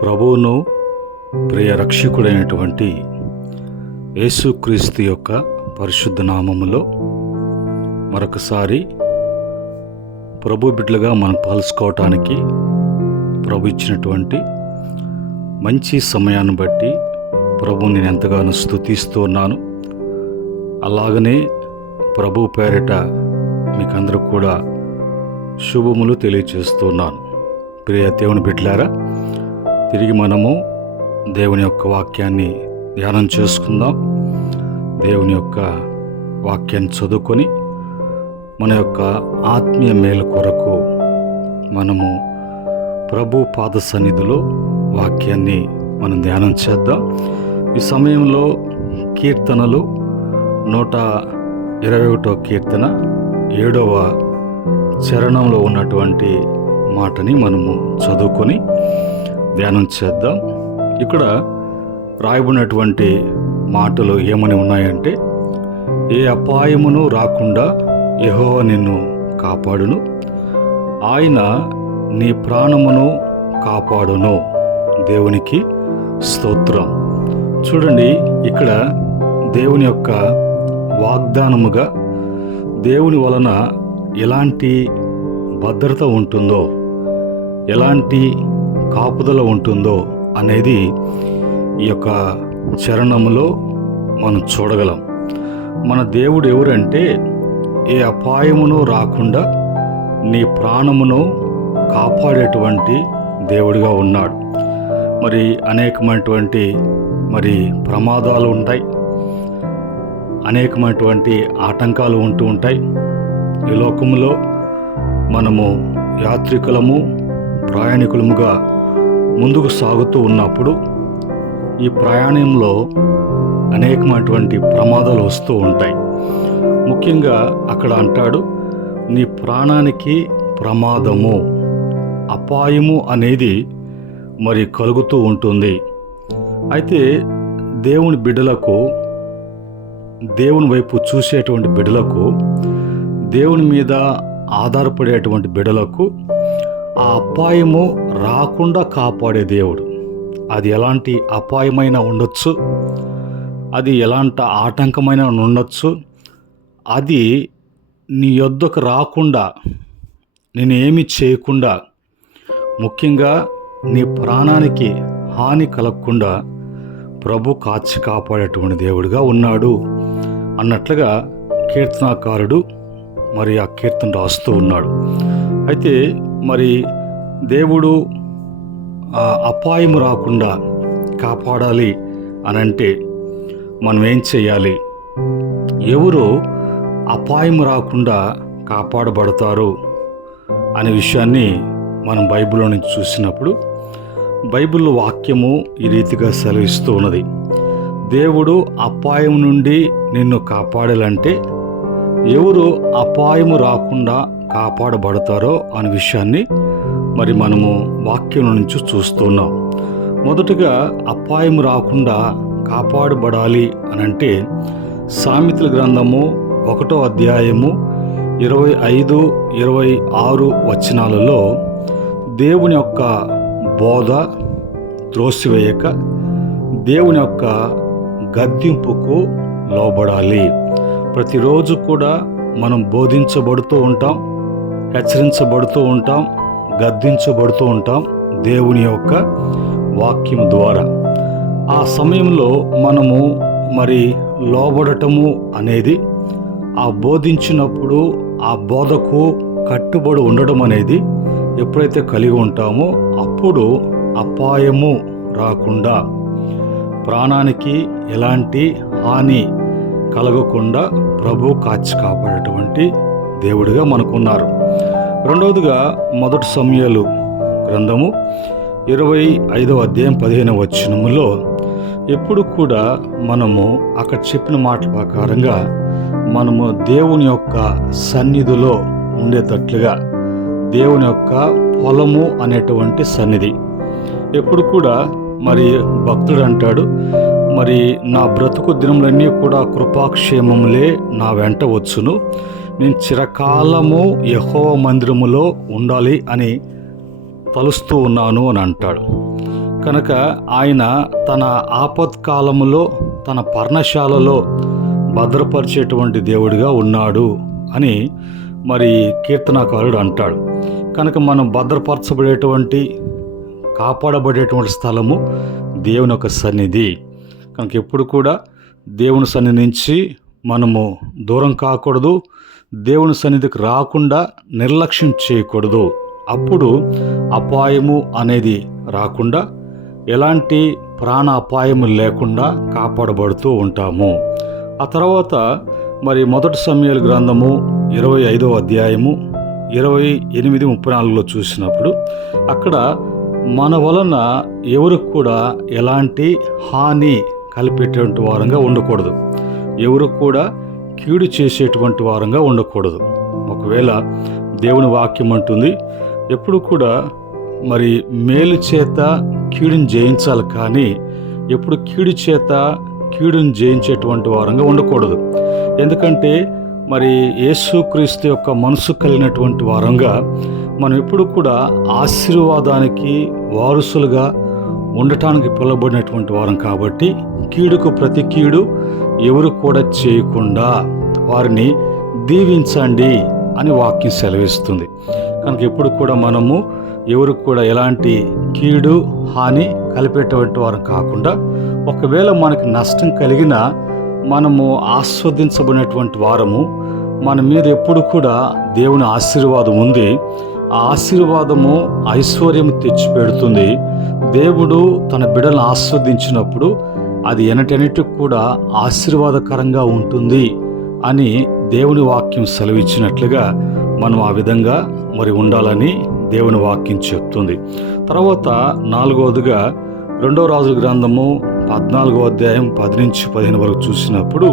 ప్రభువును ప్రియ రక్షకుడైనటువంటి యేసుక్రీస్తు యొక్క పరిశుద్ధ నామములో మరొకసారి ప్రభు బిడ్డలుగా మనం పాల్చుకోవటానికి ప్రభు ఇచ్చినటువంటి మంచి సమయాన్ని బట్టి ప్రభువుని నేను ఎంతగానో స్తుతిస్తూ ఉన్నాను. అలాగనే ప్రభు పేరిట మీకందరూ కూడా శుభములు తెలియచేస్తున్నాను. ప్రియ దేవుని బిడ్డలారా, తిరిగి మనము దేవుని యొక్క వాక్యాన్ని ధ్యానం చేసుకుందాం. దేవుని యొక్క వాక్యాన్ని చదువుకొని మన యొక్క ఆత్మీయ మేలు కొరకు మనము ప్రభు పాద సన్నిధిలో వాక్యాన్ని మనం ధ్యానం చేద్దాం. ఈ సమయంలో కీర్తనలు 121 కీర్తన 7వ చరణంలో ఉన్నటువంటి మాటని మనము చదువుకొని ధ్యానం చేద్దాం. ఇక్కడ రాయబడినటువంటి మాటలు ఏమని ఉన్నాయంటే, ఏ అపాయమును రాకుండా యెహోవా నిన్ను కాపాడును, ఆయన నీ ప్రాణమును కాపాడును. దేవునికి స్తోత్రం. చూడండి, ఇక్కడ దేవుని యొక్క వాగ్దానముగా దేవుని వలన ఎలాంటి భద్రత ఉంటుందో, ఎలాంటి కాపుదల ఉంటుందో అనేది ఈ యొక్క చరణములో మనం చూడగలం. మన దేవుడు ఎవరంటే, ఏ అపాయమును రాకుండా నీ ప్రాణమును కాపాడేటువంటి దేవుడిగా ఉన్నాడు. మరి అనేకమైనటువంటి ప్రమాదాలు ఉంటాయి, అనేకమైనటువంటి ఆటంకాలు ఉంటూ ఉంటాయి. ఈ లోకములో మనము యాత్రికులము, ప్రయాణికులముగా ముందుకు సాగుతూ ఉన్నప్పుడు ఈ ప్రయాణంలో అనేకమైనటువంటి ప్రమాదాలు వస్తూ ఉంటాయి. ముఖ్యంగా అక్కడ అంటాడు, నీ ప్రాణానికి ప్రమాదము, అపాయము అనేది మరి కలుగుతూ ఉంటుంది. అయితే దేవుని బిడ్డలకు, దేవుని వైపు చూసేటువంటి బిడ్డలకు, దేవుని మీద ఆధారపడేటువంటి బిడ్డలకు ఆ అపాయము రాకుండా కాపాడే దేవుడు. అది ఎలాంటి అపాయమైన ఉండొచ్చు, అది ఎలాంటి ఆటంకమైన ఉండొచ్చు, అది నీ యొద్దకు రాకుండా, నేనేమి చేయకుండా, ముఖ్యంగా నీ ప్రాణానికి హాని కలగకుండా ప్రభు కాచి కాపాడేటువంటి దేవుడిగా ఉన్నాడు అన్నట్లుగా కీర్తనాకారుడు మరి ఆ కీర్తన రాస్తూ ఉన్నాడు. అయితే మరి దేవుడు అపాయము రాకుండా కాపాడాలి అనంటే మనం ఏం చేయాలి? ఎవరు అపాయం రాకుండా కాపాడబడతారు అనే విషయాన్ని మనం బైబిల్లో నుంచి చూసినప్పుడు, బైబిల్ వాక్యము ఈ రీతిగా సెలవిస్తూ ఉన్నది. దేవుడు అపాయం నుండి నిన్ను కాపాడాలంటే ఎవరు అపాయము రాకుండా కాపాడబడతారో అనే విషయాన్ని మరి మనము వాక్యం నుంచి చూస్తున్నాం. మొదటగా అపాయం రాకుండా కాపాడబడాలి అనంటే సామెతల గ్రంథము 1వ అధ్యాయము 25, 26 వచనాలలో దేవుని యొక్క బోధ త్రోసివేయక దేవుని యొక్క గద్దింపుకు లోబడాలి. ప్రతిరోజు కూడా మనం బోధించబడుతూ ఉంటాం, హెచ్చరించబడుతూ ఉంటాం, గద్దించబడుతూ ఉంటాం దేవుని యొక్క వాక్యం ద్వారా. ఆ సమయంలో మనము మరి లోబడటము అనేది, ఆ బోధించినప్పుడు ఆ బోధకు కట్టుబడి ఉండడం అనేది ఎప్పుడైతే కలిగి ఉంటామో అప్పుడు అపాయము రాకుండా, ప్రాణానికి ఎలాంటి హాని కలగకుండా ప్రభు కాచి కాపాడేటువంటి దేవుడిగా మనకున్నారు. రెండవదిగా 1 సమూయేలు గ్రంథము 25వ అధ్యాయం 15వ వచనములో ఎప్పుడు కూడా మనము అక్కడ చెప్పిన మాటల ప్రకారంగా మనము దేవుని యొక్క సన్నిధిలో ఉండేటట్లుగా, దేవుని యొక్క పొలము అనేటువంటి సన్నిధి. ఎప్పుడు కూడా మరి భక్తుడు అంటాడు, మరి నా బ్రతుకు దినములన్నీ కూడా కృపాక్షేమములే నా వెంట వచ్చును, నేను చిరకాలము యెహోవా మందిరములో ఉండాలి అని తలుస్తూ ఉన్నాను అని అంటాడు. కనుక ఆయన తన ఆపత్కాలములో తన పర్ణశాలలో భద్రపరిచేటువంటి దేవుడిగా ఉన్నాడు అని మరి కీర్తనాకారుడు అంటాడు. కనుక మనం భద్రపరచబడేటువంటి కాపాడబడేటువంటి స్థలము దేవుని యొక్క సన్నిధి. కనుక ఎప్పుడు కూడా దేవుని సన్నిధి నుంచి మనము దూరం కాకూడదు, దేవుని సన్నిధికి రాకుండా నిర్లక్ష్యం చేయకూడదు. అప్పుడు అపాయము అనేది రాకుండా, ఎలాంటి ప్రాణ అపాయము లేకుండా కాపాడబడుతూ ఉంటాము. ఆ తర్వాత మరి 1 సమూయేలు గ్రంథము 25వ అధ్యాయము 28-34లో చూసినప్పుడు అక్కడ మన వలన ఎవరికి కూడా ఎలాంటి హాని కలిపేటువంటి వారంగా ఉండకూడదు, ఎవరు కూడా కీడు చేసేటువంటి వారంగా ఉండకూడదు. ఒకవేళ దేవుని వాక్యం అంటుంది ఎప్పుడు కూడా మరి మేలు చేత కీడుని జయించాలి, కానీ ఎప్పుడు కీడు చేత కీడుని జయించేటువంటి వారంగా ఉండకూడదు. ఎందుకంటే మరి యేసుక్రీస్తు యొక్క మనసు కలిగినటువంటి వారంగా మనం ఎప్పుడు కూడా ఆశీర్వాదానికి వారసులుగా ఉండటానికి పిలువబడినటువంటి వారం కాబట్టి కీడుకు ప్రతి కీడు ఎవరు కూడా చేయకుండా వారిని దీవించండి అని వాక్యం సెలవిస్తుంది. కనుక ఎప్పుడు కూడా మనము ఎవరు కూడా ఎలాంటి కీడు హాని కలిపేటువంటి వారం కాకుండా, ఒకవేళ మనకి నష్టం కలిగినా మనము ఆస్వాదించబడినటువంటి వారము, మన మీద ఎప్పుడు కూడా దేవుని ఆశీర్వాదం ఉంది. ఆ ఆశీర్వాదము ఐశ్వర్యం తెచ్చిపెడుతుంది. దేవుడు తన బిడ్డలను ఆస్వాదించినప్పుడు అది ఎనటెన్నిటికి కూడా ఆశీర్వాదకరంగా ఉంటుంది అని దేవుని వాక్యం సెలవిచ్చినట్లుగా మనం ఆ విధంగా మరి ఉండాలని దేవుని వాక్యం చెప్తుంది. తర్వాత 4వదిగా 2వ రాజుల గ్రంథము 14వ అధ్యాయం 10-15 వరకు చూసినప్పుడు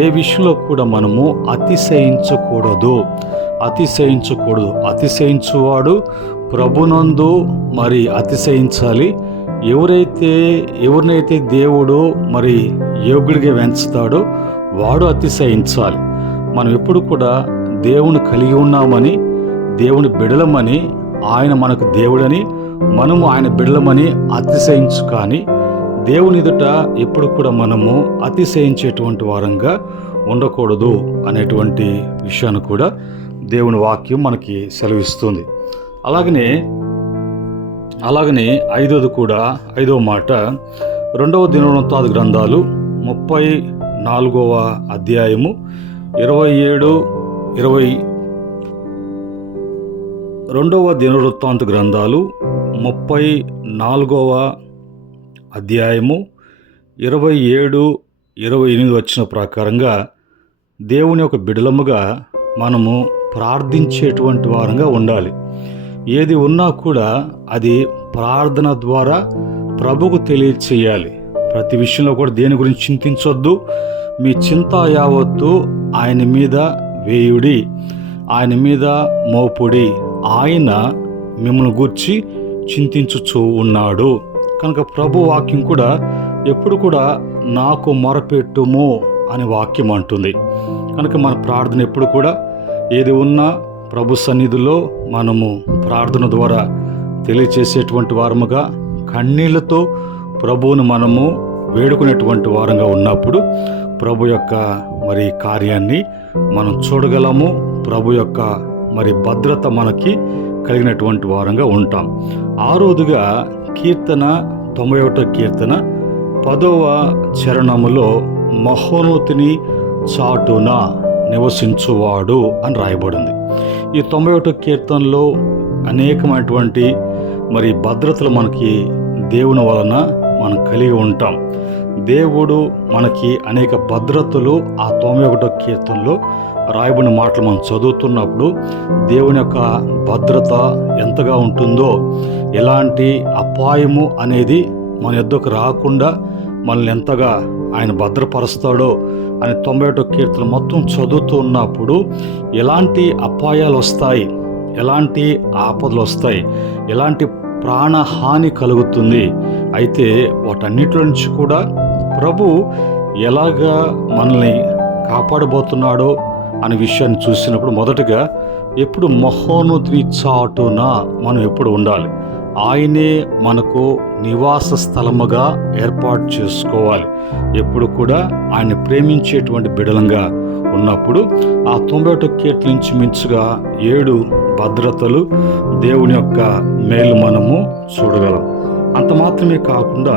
ఏ విషయంలో కూడా మనము అతిశయించకూడదు. అతిశయించువాడు ప్రభునందు మరి అతిశయించాలి. ఎవరినైతే దేవుడు మరి యోగ్యుడిగా వెంచుతాడో వాడు అతిశయించాలి. మనం ఎప్పుడు కూడా దేవుని కలిగి ఉన్నామని, దేవుని బిడలమని, ఆయన మనకు దేవుడని, మనము ఆయన బిడలమని అతిశయించు, కానీ దేవుని ఎదుట ఎప్పుడు కూడా మనము అతిశయించేటువంటి వారంగా ఉండకూడదు అనేటువంటి విషయాన్ని కూడా దేవుని వాక్యం మనకి సెలవిస్తుంది. అలాగనే 5వ మాట 2వ దినవృత్తాంత గ్రంథాలు 34వ అధ్యాయము 2వ దినవృత్తాంత గ్రంథాలు 34వ అధ్యాయము 27-28 వచ్చిన ప్రకారంగా దేవుని యొక్క బిడలముగా మనము ప్రార్థించేటువంటి వారంగా ఉండాలి. ఏది ఉన్నా కూడా అది ప్రార్థన ద్వారా ప్రభువుకు తెలియచేయాలి. ప్రతి విషయంలో కూడా దేని గురించి చింతించొద్దు, మీ చింత యావత్తు ఆయన మీద వేయుడి, ఆయన మీద మోపుడి, ఆయన మిమ్మల్ని గూర్చి చింతించుచూ ఉన్నాడు. కనుక ప్రభు వాక్యం కూడా ఎప్పుడు కూడా నాకు మొరపెట్టుము అని వాక్యం అంటుంది. కనుక మన ప్రార్థన ఎప్పుడు కూడా ఏది ఉన్నా ప్రభు సన్నిధిలో మనము ప్రార్థన ద్వారా తెలియచేసేటువంటి వారముగా, కన్నీళ్లతో ప్రభువును మనము వేడుకునేటువంటి వారంగా ఉన్నప్పుడు ప్రభు యొక్క మరి కార్యాన్ని మనం చూడగలము. ప్రభు యొక్క మరి భద్రత మనకి కలిగినటువంటి వారంగా ఉంటాం. 6వదిగా కీర్తన 91వ కీర్తన 10వ చరణములో మహోన్నతుని చాటున నివసించువాడు అని రాయబడింది. ఈ 91వ కీర్తనలో అనేకమైనటువంటి మరి భద్రతలు మనకి దేవుని వలన మనం కలిగి ఉంటాం. దేవుడు మనకి అనేక భద్రతలు ఆ 91వ కీర్తనలో రాయబడిన మాటలు మనం చదువుతున్నప్పుడు దేవుని యొక్క భద్రత ఎంతగా ఉంటుందో, ఎలాంటి అపాయము అనేది మన యొద్దకు రాకుండా మనల్ని ఎంతగా ఆయన భద్రపరుస్తాడో అని 91వ కీర్తన మొత్తం చదువుతూ ఉన్నప్పుడు ఎలాంటి అపాయాలు వస్తాయి, ఎలాంటి ఆపదలు వస్తాయి, ఎలాంటి ప్రాణహాని కలుగుతుంది, అయితే వాటన్నిటిలో నుంచి కూడా ప్రభు ఎలాగా మనల్ని కాపాడబోతున్నాడో అనే విషయాన్ని చూసినప్పుడు మొదటగా ఎప్పుడు మహోన్నతుని చాటున మనం ఎప్పుడు ఉండాలి. ఆయనే మనకు నివాస స్థలముగా ఏర్పాటు చేసుకోవాలి. ఎప్పుడు కూడా ఆయన్ని ప్రేమించేటువంటి బిడలంగా ఉన్నప్పుడు ఆ 91 కీర్తన నుంచి మించుగా 7 భద్రతలు దేవుని యొక్క మేలు మనము చూడగలం. అంత మాత్రమే కాకుండా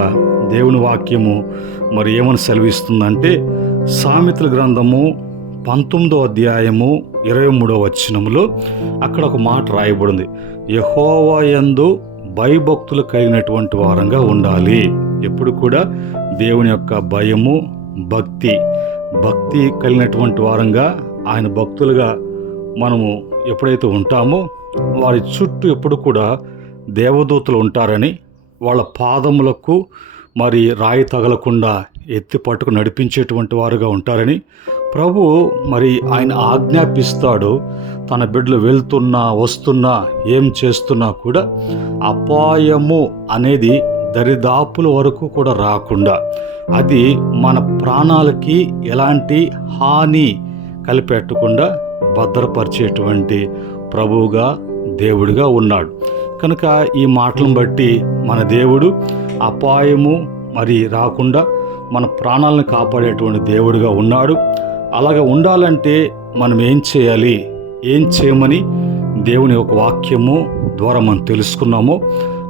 దేవుని వాక్యము మరి ఏమని సెలవిస్తుందంటే, సామెతల గ్రంథము 19వ అధ్యాయము 23వ వచనములో అక్కడ ఒక మాట రాయబడింది, యెహోవా యందు భయభక్తులు కలిగినటువంటి వారంగా ఉండాలి. ఎప్పుడు కూడా దేవుని యొక్క భయము, భక్తి కలిగినటువంటి వారంగా, ఆయన భక్తులుగా మనము ఎప్పుడైతే ఉంటామో వారి చుట్టూ ఎప్పుడు కూడా దేవదూతలు ఉంటారని, వాళ్ళ పాదములకు మరి రాయి తగలకుండా ఎత్తి పట్టుకు నడిపించేటువంటి వారుగా ఉంటారని ప్రభు మరి ఆయన ఆజ్ఞాపిస్తాడు. తన బిడ్డలు వెళ్తున్నా వస్తున్నా ఏం చేస్తున్నా కూడా అపాయము అనేది దరిదాపుల వరకు కూడా రాకుండా, అది మన ప్రాణాలకి ఎలాంటి హాని కలిపెట్టకుండా భద్రపరిచేటువంటి ప్రభువుగా దేవుడిగా ఉన్నాడు. కనుక ఈ మాటలను బట్టి మన దేవుడు అపాయము మరి రాకుండా మన ప్రాణాలను కాపాడేటువంటి దేవుడిగా ఉన్నాడు. అలాగ ఉండాలంటే మనం ఏం చేయాలి, ఏం చేయమని దేవుని యొక్క వాక్యము ద్వారా మనం తెలుసుకున్నామో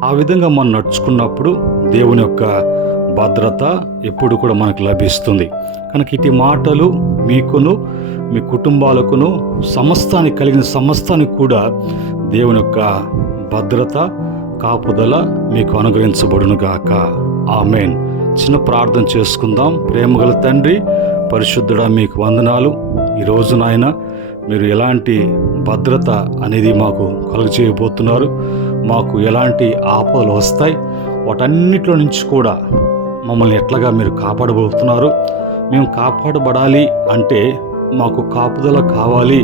ఆ విధంగా మనం నడుచుకున్నప్పుడు దేవుని యొక్క భద్రత ఎప్పుడు కూడా మనకు లభిస్తుంది. కనుక ఇటు మాటలు మీకును మీ కుటుంబాలకును సమస్తానికి కలిగిన సమస్తానికి కూడా దేవుని యొక్క భద్రత, కాపుదల మీకు అనుగ్రహించబడును గాక. ఆమేన్. చిన్న ప్రార్థన చేసుకుందాం. ప్రేమగల తండ్రి, పరిశుద్ధుడా, మీకు వందనాలు. ఈరోజు నాయన మీరు ఎలాంటి భద్రత అనేది మాకు కలుగజేయబోతున్నారు, మాకు ఎలాంటి ఆపదలు వస్తాయి, వాటన్నిటిలో నుంచి కూడా మమ్మల్ని ఎట్లాగా మీరు కాపాడబోతున్నారు. మేము కాపాడబడాలి అంటే మాకు కాపుదల కావాలి,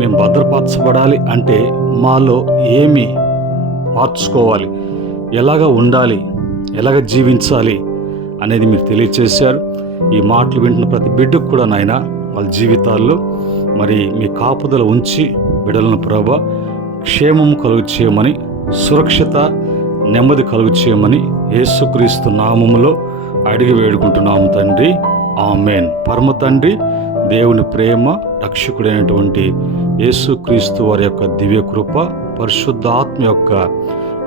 మేము భద్రపరచబడాలి అంటే మాలో ఏమి మార్చుకోవాలి, ఎలాగ ఉండాలి, ఎలాగ జీవించాలి అనేది మీరు తెలియచేశారు. ఈ మాటలు వింటున్న ప్రతి బిడ్డకు కూడా నాయన వాళ్ళ జీవితాల్లో మరి మీ కాపుదల ఉంచి బిడ్డలను ప్రభా క్షేమం కలుగు చేయమని, సురక్షిత నెమ్మది కలుగు చేయమని యేసుక్రీస్తు నామములో అడిగి వేడుకుంటున్నాము తండ్రి. ఆమేన్. పరమ తండ్రి దేవుని ప్రేమ, రక్షకుడైనటువంటి యేసుక్రీస్తు వారి యొక్క దివ్య కృప, పరిశుద్ధాత్మ యొక్క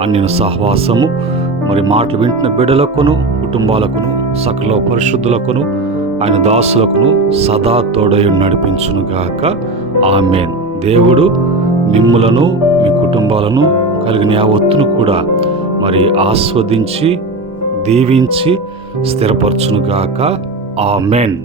అన్య సహవాసము మరి మాటలు వింటున్న బిడ్డలకును కుటుంబాలకును సకల పరిశుద్ధులకును ఆయన దాసులకును సదా తోడై నడిపించునుగాక. ఆమేన్. దేవుడు మిమ్ములను మీ కుటుంబాలను కలిగిన యావత్తును కూడా మరి ఆస్వాదించి దీవించి స్థిరపరచునుగాక. ఆమేన్.